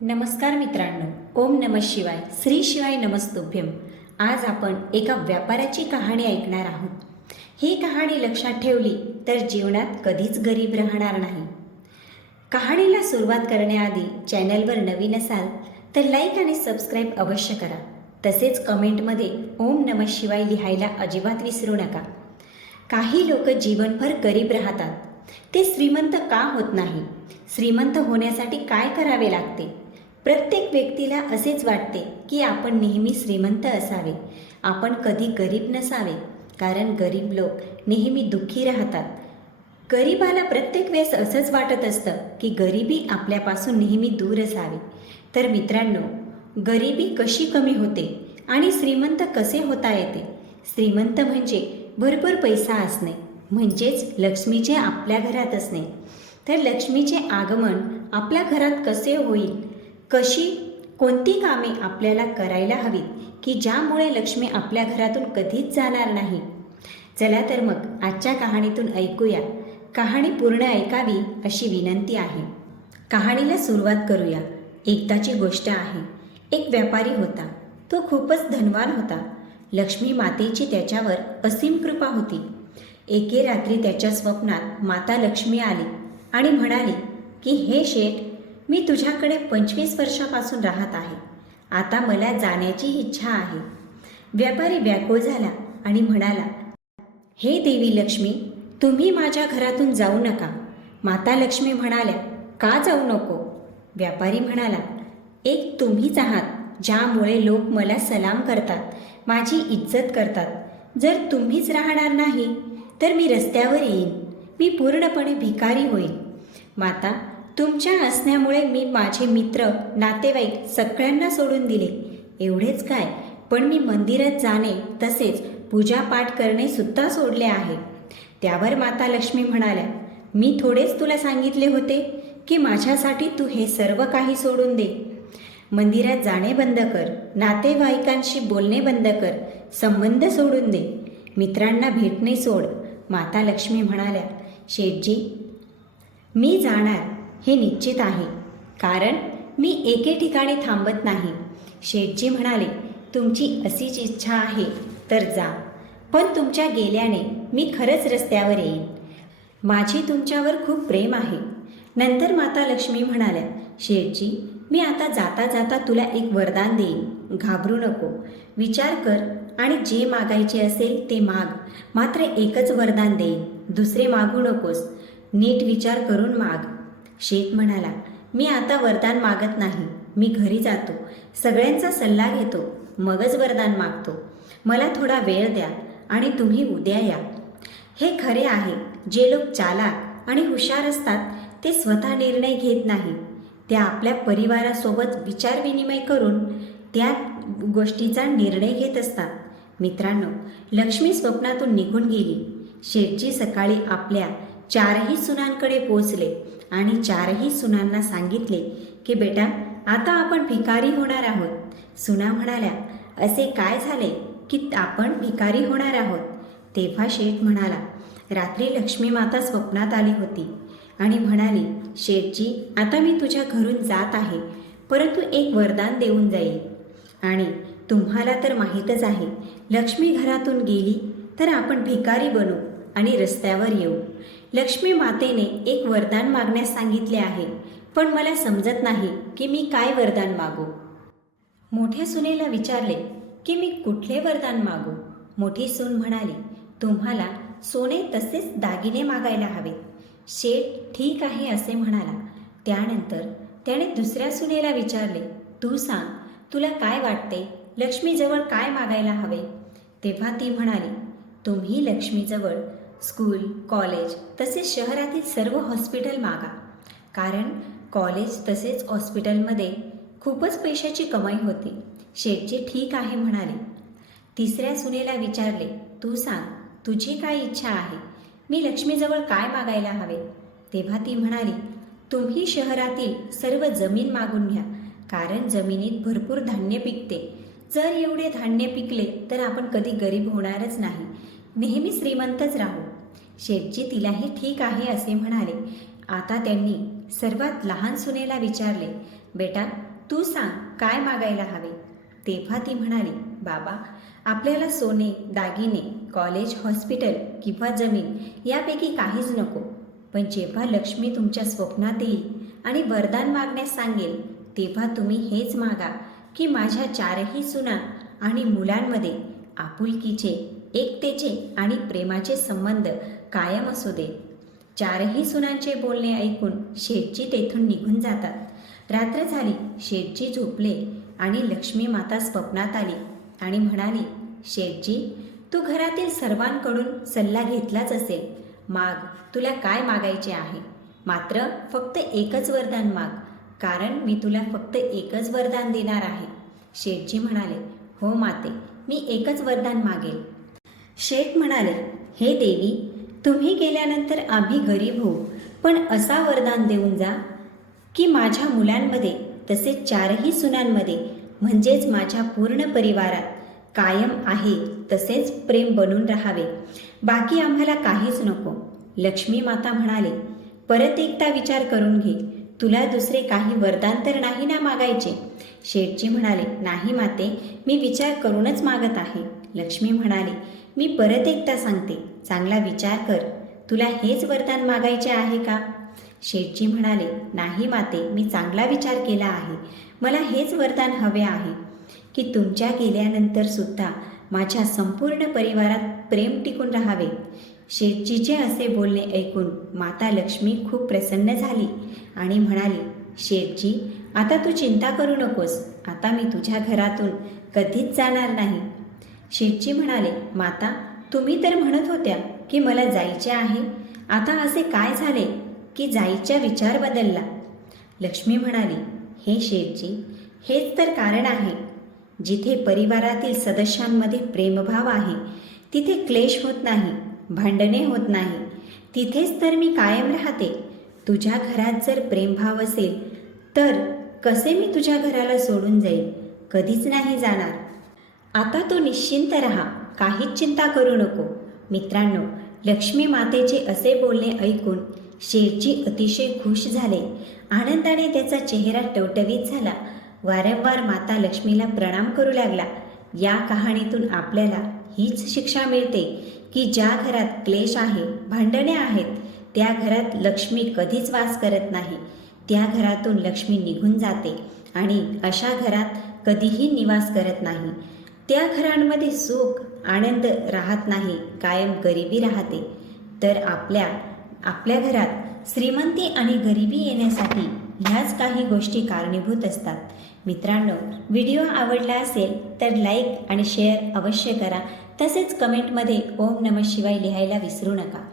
नमस्कार मित्रांनो, ओम नमः शिवाय, श्री शिवाय नमस्तुभ्यम. आज आपण एका व्यापाऱ्याची कहाणी ऐकणार आहोत. ही कहाणी लक्षात ठेवली तर जीवनात कधीच गरीब राहणार नाही. कहाणीला सुरुवात करण्याआधी चॅनलवर नवीन असाल तर लाईक आणि सबस्क्राईब अवश्य करा. तसेच कमेंटमध्ये ओम नमः शिवाय लिहायला अजिबात विसरू नका. काही लोक जीवनभर गरीब राहतात. ते श्रीमंत का होत नाही? श्रीमंत होण्यासाठी काय करावे लागते? प्रत्येक व्यक्तीला असेच वाटते की आपण नेहमी श्रीमंत असावे, आपण कधी गरीब नसावे. कारण गरीब लोक नेहमी दुःखी राहतात. गरीबाला प्रत्येक वेळेस असंच वाटत असतं की गरिबी आपल्यापासून नेहमी दूर असावी. तर मित्रांनो, गरिबी कशी कमी होते आणि श्रीमंत कसे होता येते? श्रीमंत म्हणजे भरपूर पैसा असणे, म्हणजेच लक्ष्मीचे आपल्या घरात असणे. तर लक्ष्मीचे आगमन आपल्या घरात कसे होईल? कोणती कामे आपल्याला करायला हवीत की ज्यामुळे लक्ष्मी आपल्या घरातून कधीच जाणार नाही? चला तर मग आजच्या कहाणीतून ऐकूया. कहाणी पूर्ण ऐकावी अशी विनंती आहे. कहाणीला सुरुवात करूया. एकदाची गोष्ट आहे. एक व्यापारी होता. तो खूपच धनवान होता. लक्ष्मी मातेची त्याच्यावर असीम कृपा होती. एके रात्री त्याच्या स्वप्नात माता लक्ष्मी आली आणि म्हणाली की हे शेठ, मी तुझ्याकडे 25 वर्षापासून राहत आहे. आता मला जाण्याची इच्छा आहे. व्यापारी व्याकुळ झाला आणि म्हणाला, हे देवी लक्ष्मी, तुम्ही माझ्या घरातून जाऊ नका. माता लक्ष्मी म्हणाल्या, का जाऊ नको? व्यापारी म्हणाला, एक तुम्हीच आहात ज्यामुळे लोक मला सलाम करतात, माझी इज्जत करतात. जर तुम्हीच राहणार नाही तर मी रस्त्यावर येईन. मी पूर्णपणे भिकारी होईल. माता, तुमच्या असण्यामुळे मी माझे मित्र, नातेवाईक सगळ्यांना सोडून दिले. एवढेच काय, पण मी मंदिरात जाणे तसेच पूजापाठ करणे सुद्धा सोडले आहे. त्यावर माता लक्ष्मी म्हणाल्या, मी थोडेच तुला सांगितले होते की माझ्यासाठी तू हे सर्व काही सोडून दे. मंदिरात जाणे बंद कर, नातेवाईकांशी बोलणे बंद कर, संबंध सोडून दे, मित्रांना भेटणे सोड. माता लक्ष्मी म्हणाल्या, शेठजी, मी जाणार हे निश्चित आहे, कारण मी एके ठिकाणी थांबत नाही. शेठजी म्हणाले, तुमची अशीच इच्छा आहे तर जा, पण तुमच्या गेल्याने मी खरंच रस्त्यावर येईन. माझी तुमच्यावर खूप प्रेम आहे. नंतर माता लक्ष्मी म्हणाल्या, शेठजी, मी आता जाता जाता तुला एक वरदान देईन. घाबरू नको, विचार कर आणि जे मागायचे असेल ते माग. मात्र एकच वरदान देईन, दुसरे मागू नकोस. नीट विचार करून माग. शेठ म्हणाला, मी आता वरदान मागत नाही. मी घरी जातो, सगळ्यांचा सल्ला घेतो, मगच वरदान मागतो. मला थोडा वेळ द्या आणि तुम्ही उद्या या. हे खरे आहे, जे लोक चालाक आणि हुशार असतात ते स्वतः निर्णय घेत नाही. ते आपल्या परिवारासोबत विचारविनिमय करून त्या गोष्टीचा निर्णय घेत असतात. मित्रांनो, लक्ष्मी स्वप्नातून निघून गेली. शेठजी सकाळी आपल्या 4ही सुनांकडे पोचले आणि 4ही सुनांना सांगितले की बेटा, आता आपण भिकारी होणार आहोत. सुना म्हणाल्या, असे काय झाले की आपण भिकारी होणार आहोत? तेव्हा शेठ म्हणाला, रात्री लक्ष्मी माता स्वप्नात आली होती आणि म्हणाली, शेठजी, आता मी तुझ्या घरून जात आहे, परंतु एक वरदान देऊन जाईल. आणि तुम्हाला तर माहीतच आहे, लक्ष्मी घरातून गेली तर आपण भिकारी बनू आणि रस्त्यावर येऊ. लक्ष्मी मातेने एक वरदान मागण्यास सांगितले आहे, पण मला समजत नाही की मी काय वरदान मागू. मोठ्या सुनेला विचारले की मी कुठले वरदान मागू? मोठी सून म्हणाली, तुम्हाला सोने तसेच दागिने मागायला हवेत. शेठ ठीक आहे असे म्हणाला. त्यानंतर त्याने दुसऱ्या सुनेला विचारले, तू सांग, तुला काय वाटते, लक्ष्मीजवळ काय मागायला हवे? तेव्हा ती म्हणाली, तुम्ही लक्ष्मीजवळ स्कूल, कॉलेज तसेच शहरातील सर्व हॉस्पिटल मागा, कारण कॉलेज तसेच हॉस्पिटलमध्ये खूपच पैशाची कमाई होते. शेठजी ठीक आहे म्हणाले. तिसऱ्या सुनेला विचारले, तू सांग, तुझी काय इच्छा आहे, मी लक्ष्मीजवळ काय मागायला हवे? तेव्हा ती म्हणाली, तुम्ही शहरातील सर्व जमीन मागून घ्या, कारण जमिनीत भरपूर धान्य पिकते. जर एवढे धान्य पिकले तर आपण कधी गरीब होणारच नाही, नेहमी श्रीमंतच राहू. शेठजी तिलाही ठीक आहे असे म्हणाले. आता त्यांनी सर्वात लहान सुनेला विचारले, बेटा तू सांग काय मागायला हवे. तेव्हा ती म्हणाली, बाबा आपल्याला सोने दागिने कॉलेज हॉस्पिटल किंवा जमीन यापैकी काहीच नको. पण जेव्हा लक्ष्मी तुमच्या स्वप्नात येईल आणि वरदान मागण्यास सांगेल तेव्हा तुम्ही हेच मागा की माझ्या चारही सुना आणि मुलांमध्ये आपुलकीचे एकतेचे आणि प्रेमाचे संबंध कायम असू दे. चारही सुनांचे बोलणे ऐकून शेठजी तेथून निघून जातात. रात्र झाली. शेठजी झोपले आणि लक्ष्मी माता स्वप्नात आली आणि म्हणाली, शेठजी तू घरातील सर्वांकडून सल्ला घेतलाच असेल. माग, तुला काय मागायचे आहे. मात्र फक्त एकच वरदान माग, कारण मी तुला फक्त एकच वरदान देणार आहे. शेठजी म्हणाले, हो माते, मी एकच वरदान मागेल. शेठ म्हणाले, हे देवी, तुम्ही गेल्यानंतर आम्ही गरीब होऊ, पण असा वरदान देऊन जा की माझ्या मुलांमध्ये तसेच चारही सुनांमध्ये म्हणजेच माझ्या पूर्ण परिवारात कायम आहे तसेच प्रेम बनून राहावे. बाकी आम्हाला काहीच नको. लक्ष्मी माता म्हणाले, परत एकदा विचार करून घे. तुला दुसरे काही वरदान तर नाही ना मागायचे. शेठजी म्हणाले, नाही माते, मी विचार करूनच मागत आहे. लक्ष्मी म्हणाले, मी परत एकदा सांगते, चांगला विचार कर. तुला हेच वरदान मागायचे आहे का. शेठजी म्हणाले, नाही माते, मी चांगला विचार केला आहे. मला हेच वरदान हवे आहे की तुमच्या गेल्यानंतर सुद्धा माझ्या संपूर्ण परिवारात प्रेम टिकून राहावे. शेठजीचे असे बोलणे ऐकून माता लक्ष्मी खूप प्रसन्न झाली आणि म्हणाली, शेठजी आता तू चिंता करू नकोस. आता मी तुझ्या घरातून कधीच जाणार नाही. शेठजी म्हणाले, माता तुम्ही तर म्हणत होत्या की मला जायचे आहे. आता असे काय झाले की जायचा विचार बदलला. लक्ष्मी म्हणाली, हे शेठजी, हेच तर कारण आहे. जिथे परिवारातील सदस्यांमध्ये प्रेमभाव आहे तिथे क्लेश होत नाही, भांडणे होत नाही. तिथेच तर मी कायम राहते. तुझ्या घरात जर प्रेमभाव असेल तर कसे मी तुझ्या घराला सोडून जाईल. कधीच नाही जाणार. आता तू निश्चिंत राहा, काहीच चिंता करू नको. मित्रांनो, लक्ष्मी मातेचे असे बोलणे ऐकून शेठजी अतिशय खुश झाले. आनंदाने त्याचा चेहरा टवटवीत झाला. वारंवार माता लक्ष्मीला प्रणाम करू लागला. या कहाणीतून आपल्याला हीच शिक्षा मिळते की ज्या घरात क्लेश आहे, भांडणे आहेत, त्या घरात लक्ष्मी कधीच वास करत नाही. त्या घरातून लक्ष्मी निघून जाते आणि अशा घरात कधीही निवास करत नाही. त्या घरांमध्ये सुख आनंद राहत नाही, कायम गरिबी राहते. तर आपल्या घरात श्रीमंती आणि गरिबी येण्यासाठी ह्याच काही गोष्टी कारणीभूत असतात. मित्रांनो, व्हिडिओ आवडला असेल तर लाईक आणि शेअर अवश्य करा. तसेच कमेंटमध्ये ओम नमः शिवाय लिहायला विसरू नका.